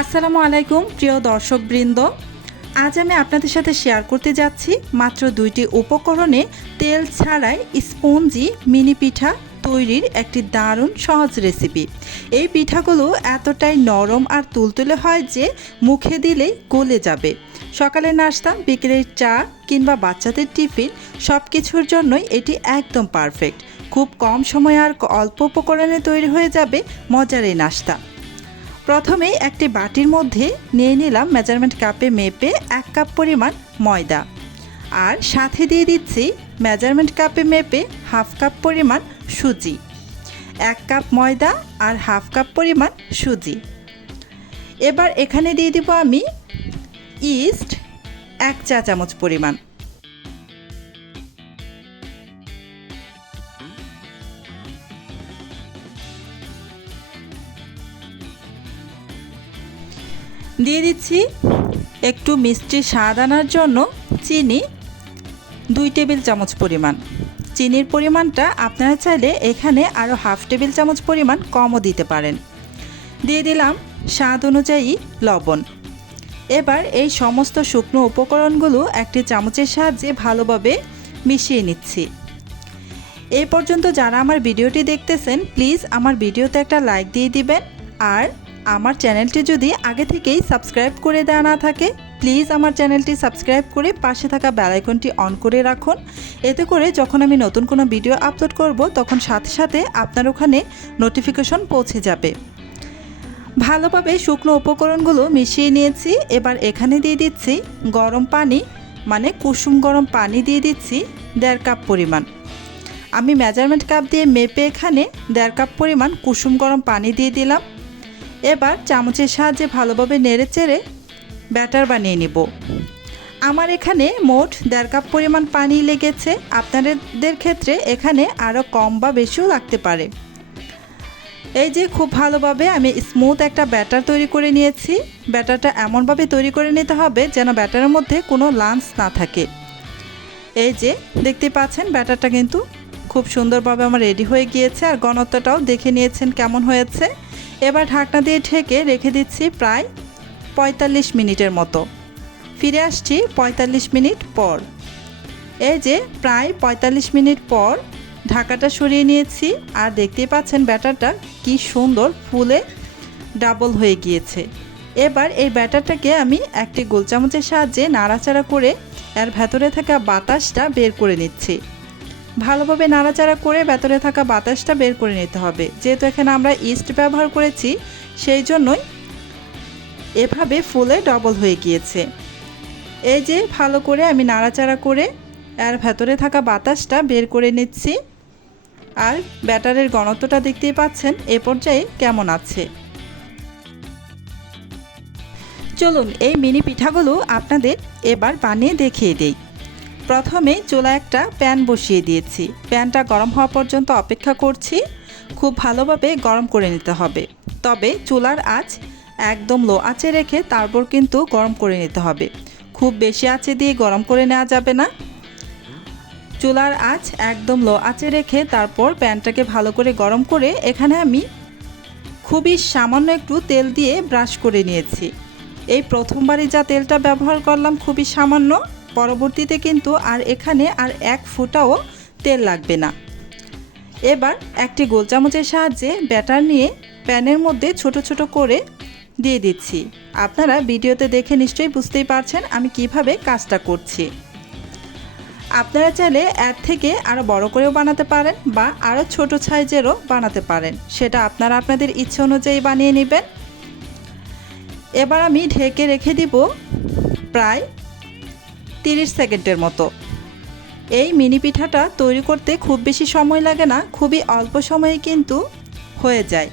আসসালামু আলাইকুম প্রিয় দর্শকবৃন্দ। আজ আমি আপনাদের সাথে শেয়ার করতে যাচ্ছি মাত্র 2টি উপকরণে তেল ছাড়াই স্পঞ্জি মিনি পিঠা তৈরির একটি দারুণ সহজ রেসিপি। এই পিঠাগুলো এতটাই নরম আর তুলতুলে হয় যে মুখে দিলেই গলে যাবে। সকালের নাস্তা, বিকেলের চা কিংবা বাচ্চাদের টিফিন সব কিছুর জন্যই এটি একদম পারফেক্ট। খুব কম সময় আর অল্প উপকরণে তৈরি হয়ে যাবে মজার এই নাস্তা। প্রথমেই একটি বাটির মধ্যে নিয়ে নিলাম মেজারমেন্ট কাপে মেপে 1 কাপ পরিমাণ ময়দা, আর সাথে দিয়ে দিচ্ছি মেজারমেন্ট কাপে মেপে 1/2 কাপ পরিমাণ সুজি। 1 কাপ ময়দা আর 1/2 কাপ পরিমাণ সুজি। এবার এখানে দিয়ে দিব আমি ইস্ট 1 চা চামচ পরিমাণ। দিয়ে দিচ্ছি একটু মিষ্টি স্বাদ আনার জন্য চিনি 2 টেবিল চামচ পরিমাণ। চিনির পরিমাণটা আপনারা চাইলে এখানে আরও 1/2 টেবিল চামচ পরিমাণ কমও দিতে পারেন। দিয়ে দিলাম স্বাদ অনুযায়ী লবণ। এবার এই সমস্ত শুকনো উপকরণগুলো একটি চামচের সাহায্যে ভালোভাবে মিশিয়ে নিচ্ছি। এই পর্যন্ত যারা আমার ভিডিওটি দেখতেছেন প্লিজ আমার ভিডিওতে একটা লাইক দিয়ে দিবেন, আর আমার চ্যানেলটি যদি আগে থেকেই সাবস্ক্রাইব করে দেওয়া না থাকে প্লিজ আমার চ্যানেলটি সাবস্ক্রাইব করে পাশে থাকা বেল আইকনটি অন করে রাখুন। এতে করে যখন আমি নতুন কোনো ভিডিও আপলোড করব তখন সাথে সাথে আপনার ওখানে নোটিফিকেশন পৌঁছে যাবে। ভালোভাবে শুকনো উপকরণগুলো মিশিয়ে নিয়েছি। এবার এখানে দিয়ে দিচ্ছি গরম পানি, মানে কুসুম গরম পানি দিয়ে দিচ্ছি 1.5 কাপ পরিমাণ। আমি মেজারমেন্ট কাপ দিয়ে মেপে এখানে 1.5 কাপ পরিমাণ কুসুম গরম পানি দিয়ে দিলাম। এবার চামচের সাহায্যে ভালোভাবে নেড়েচেড়ে ব্যাটার বানিয়ে নেব। আমার এখানে মোট 1.5 কাপ পরিমাণ পানি লেগেছে, আপনাদের ক্ষেত্রে এখানে আরও কম বা বেশিও লাগতে পারে। এই যে খুব ভালোভাবে আমি স্মুথ একটা ব্যাটার তৈরি করে নিয়েছি। ব্যাটারটা এমনভাবে তৈরি করে নিতে হবে যেন ব্যাটারের মধ্যে কোনো লাম্পস না থাকে। এই যে দেখতে পাচ্ছেন ব্যাটারটা কিন্তু খুব সুন্দরভাবে আমার রেডি হয়ে গিয়েছে, আর ঘনত্বটাও দেখে নিয়েছেন কেমন হয়েছে। এবার ঢাকনা দিয়ে ঢেকে রেখে দিচ্ছি প্রায় 45 মিনিটের মতো। ফিরে আসছি 45 মিনিট পর। এই যে প্রায় 45 মিনিট পর ঢাকাটা সরিয়ে নিয়েছি, আর দেখতেই পাচ্ছেন ব্যাটারটা কি সুন্দর ফুলে ডাবল হয়ে গিয়েছে। এবার এই ব্যাটারটাকে আমি একটি গোল চামচের সাহায্যে নাড়াচাড়া করে এর ভেতরে থাকা বাতাসটা বের করে নিচ্ছি। ভালোভাবে নাড়াচাড়া করে ভেতরে থাকা বাতাসটা বের করে নিতে হবে। যেহেতু এখানে আমরা ইস্ট ব্যবহার করেছি সেই জন্যই এভাবে ফুলে ডবল হয়ে গিয়েছে। এই যে ভালো করে আমি নাড়াচাড়া করে এর ভেতরে থাকা বাতাসটা বের করে নিচ্ছি, আর ব্যাটারের ঘনত্বটা দেখতেই পাচ্ছেন এ পর্যায়ে কেমন আছে। চলুন এই মিনি পিঠাগুলো আপনাদের এবার বানিয়ে দেখিয়ে দেই। প্রথমে চুলায় একটা প্যান বসিয়ে দিয়েছি। প্যানটা গরম হওয়া পর্যন্ত অপেক্ষা করছি। খুব ভালোভাবে গরম করে নিতে হবে, তবে চুলার আঁচ একদম লো আঁচে রেখে তারপর কিন্তু গরম করে নিতে হবে। খুব বেশি আঁচে দিয়ে গরম করে নেওয়া যাবে না। চুলার আঁচ একদম লো আঁচে রেখে তারপর প্যানটাকে ভালো করে গরম করে এখানে আমি খুবই সামান্য একটু তেল দিয়ে ব্রাশ করে নিয়েছি। এই প্রথমবারই যা তেলটা ব্যবহার করলাম খুবই সামান্য, পরবর্তীতে কিন্তু আর এখানে আর 1 ফোঁটাও তেল লাগবে না। এবার একটি গোল চামচের সাহায্যে ব্যাটার নিয়ে প্যানের মধ্যে ছোট ছোট করে দিয়ে দিচ্ছি। আপনারা ভিডিওতে দেখে নিশ্চয়ই বুঝতেই পারছেন আমি কিভাবে কাজটা করছি। আপনারা চাইলে এর থেকে আরও বড় করেও বানাতে পারেন বা আরও ছোট সাইজেরও বানাতে পারেন, সেটা আপনারা আপনাদের ইচ্ছে অনুযায়ী বানিয়ে নেবেন। এবার আমি ঢেকে রেখে দিব প্রায় 30 সেকেন্ডের মতো। এই মিনি পিঠাটা তৈরি করতে খুব বেশি সময় লাগে না, খুবই অল্প সময়ে কিন্তু হয়ে যায়।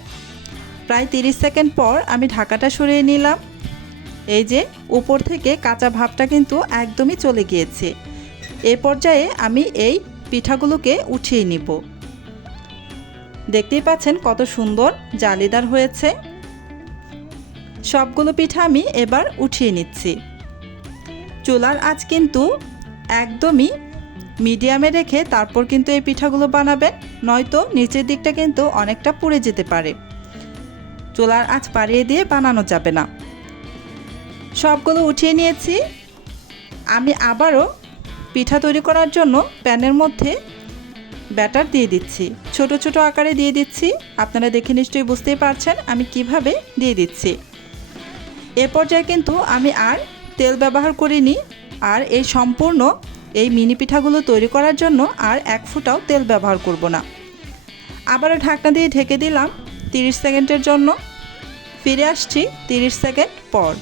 প্রায় 30 সেকেন্ড পর আমি ঢাকাটা সরিয়ে নিলাম। এই যে উপর থেকে কাঁচা ভাবটা কিন্তু একদমই চলে গিয়েছে। এ পর্যায়ে আমি এই পিঠাগুলোকে উঠিয়ে নিব। দেখতেই পাচ্ছেন কত সুন্দর জালিদার হয়েছে। সবগুলো পিঠা আমি এবার উঠিয়ে নিচ্ছি। চুলার আঁচ কিন্তু একদমই মিডিয়ামে রেখে তারপর কিন্তু এই পিঠাগুলো বানাবেন, নয়তো নিচের দিকটা কিন্তু অনেকটা পুড়ে যেতে পারে। চুলার আঁচ বাড়িয়ে দিয়ে বানানো যাবে না। সবগুলো উঠিয়ে নিয়েছি। আমি আবারও পিঠা তৈরি করার জন্য প্যানের মধ্যে ব্যাটার দিয়ে দিচ্ছি। ছোট ছোট আকারে দিয়ে দিচ্ছি। আপনারা দেখে নিশ্চয়ই বুঝতেই পারছেন আমি কিভাবে দিয়ে দিচ্ছি। এ পর্যায়ে কিন্তু আমি আর তেল ব্যবহার করিনি। আর এই সম্পূর্ণ এই মিনি পিঠাগুলো তৈরি করার জন্য আর এক ফোঁটাও তেল ব্যবহার করব না। আবারও ঢাকনা দিয়ে ঢেকে দিলাম 30 সেকেন্ডের জন্য। ফিরে আসছি 30 সেকেন্ড পর।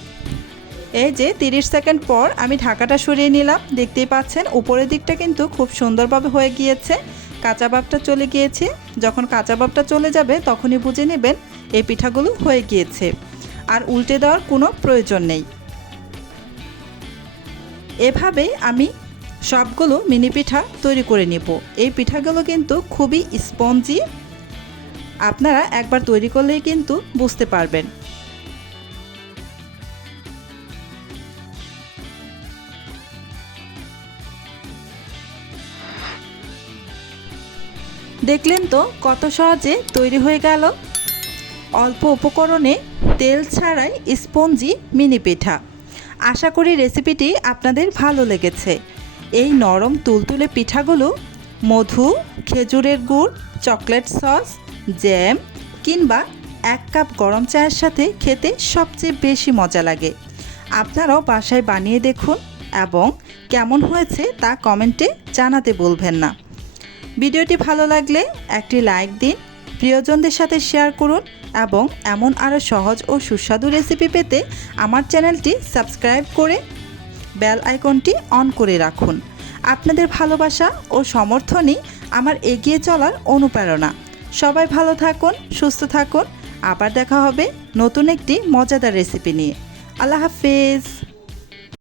এই যে 30 সেকেন্ড পর আমি ঢাকাটা সরিয়ে নিলাম। দেখতেই পাচ্ছেন উপরের দিকটা কিন্তু খুব সুন্দরভাবে হয়ে গিয়েছে, কাঁচা ভাবটা চলে গিয়েছে। যখন কাঁচা ভাবটা চলে যাবে তখনই বুঝে নেবেন এই পিঠাগুলো হয়ে গিয়েছে, আর উল্টে দেওয়ার কোনো প্রয়োজন নেই। এভাবেই আমি সবগুলো মিনি পিঠা তৈরি করে নেব। এই পিঠাগুলো কিন্তু খুবই স্পঞ্জি, আপনারা একবার তৈরি করলেই কিন্তু বুঝতে পারবেন। দেখলেন তো কত সহজে তৈরি হয়ে গেল অল্প উপকরণে তেল ছাড়াই স্পঞ্জি মিনি পিঠা। আশা করি রেসিপিটি আপনাদের ভালো লেগেছে। এই নরম তুলতুলে পিঠাগুলো মধু, খেজুরের গুড়, চকলেট সস, জ্যাম কিংবা 1 কাপ গরম চায়ের সাথে খেতে সবচেয়ে বেশি মজা লাগে। আপনারাও বাসায় বানিয়ে দেখুন এবং কেমন হয়েছে তা কমেন্টে জানাতে ভুলবেন না। ভিডিওটি ভালো লাগলে একটি লাইক দিন, প্রিয়জনদের সাথে শেয়ার করুন এবং এমন আরও সহজ ও সুস্বাদু রেসিপি পেতে আমার চ্যানেলটি সাবস্ক্রাইব করে বেল আইকনটি অন করে রাখুন। আপনাদের ভালোবাসা ও সমর্থনই আমার এগিয়ে চলার অনুপ্রেরণা। সবাই ভালো থাকুন, সুস্থ থাকুন। আবার দেখা হবে নতুন একটি মজাদার রেসিপি নিয়ে। আল্লাহ হাফেজ।